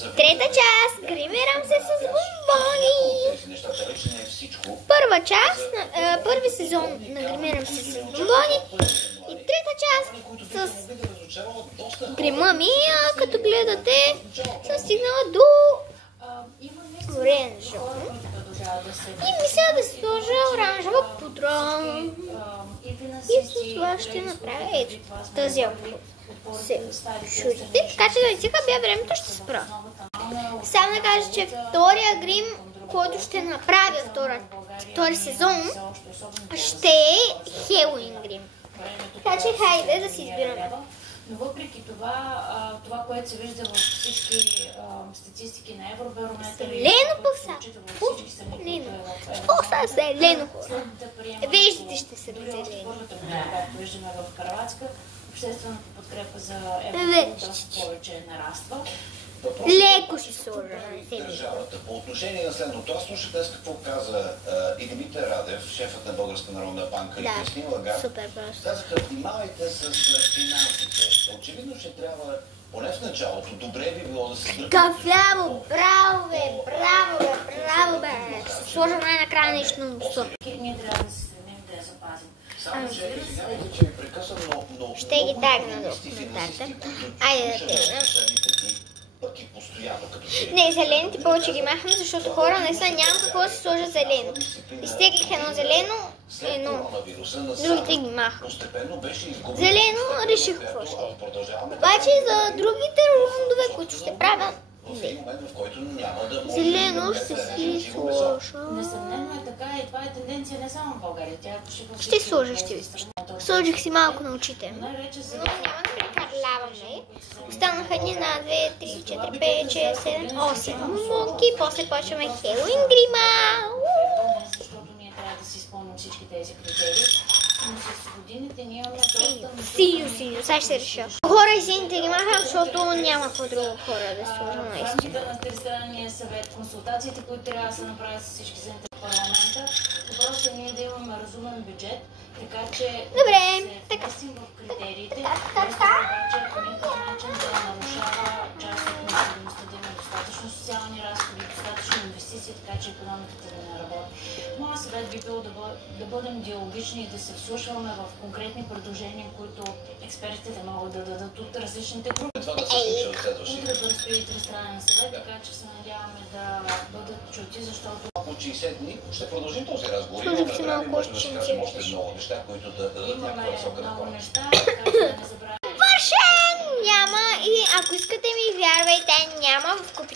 Трета част. Гримирам се с бомбони. Първа част, първи сезон на Гримирам се с бомбони. И трета част с грима ми. Като гледате, съм стигнала до оранжево. И мисля да сложа оранжева пудра. И с това ще направя ето тази, ако се чудите. Така че да не сега бя времето, ще спра. Само да кажа, че втория грим, който ще направя втори сезон, ще е Хелоуин грим. Така че хайде да си избираме. Но въпреки това, което се вижда във всички статистики на Евробарометър... Зелено пъса! Пъса зелено! Виждате, ще се зелено. Както виждаме в Хърватска, обществената подкрепа за Евро доста повече нараства. Леко ще сложа държавата. По отношение на следното, аз слушах днес какво каза и Димитър Радев, шефът на Българска народна банка, и Кристин Лагард. Казаха, внимавайте с финансите. Очевидно ще трябва, поне в началото, добре би било да се сдръпи. Кафляво, браво бе, браво бе, браво бе. Ще сложа най-накрая нещо на носа. Ние трябва да се стремим да я запазим. Само, че извинявайте, че ви прекъсвам, но... Ще ги тагна до коментарите. Айде да тръгнем. Не, зелените повече ги махам, защото хора не са, няма какво да се сложа зелено. Изтеглих едно зелено, другите ги махам. Зелено реших какво ще е. Обаче за другите рундове, които ще правя, не. Зелено ще си сложа. Несъмнено е така и това е тенденция не само в България. Ще сложа, ще ви. Сложих си малко на очите. Но няма да прекаляваме. Останаха ни на 2, 3, 4, 5, 6, 7, 8 мумонки. После почваме Хелоуин грима. Защото ние трябва да си изпълним всички тези критерии. Но с годините ние имаме доста... Синьо, сега ще реша. Хора и сините ги махам, защото няма по-друго хора да сложа наистина. На тристранния съвет, консултациите, които трябва да се направят с всички заинтересовани в парламента, въпросът е ние да имаме разумен бюджет, така че добре, да се вместим в критериите, без това обаче по никакъв начин да нарушава част от необходимостта да има достатъчно социални разходи, достатъчно инвестиции, така че икономиката да не работи. Моят съвет би бил да бъдем диалогични и да се вслушваме в конкретни предложения, които експертите могат да дадат от различните групи. Утре предстои тристранен съвет, така че се надяваме да бъдат чути, защото... От 60 дни ще продължим този разговор. Служих си малко още много неща, които да дадат някаква висока много неща, така че да не забравяме. Вършен! Няма и ако искате ми вярвайте, няма в купичка.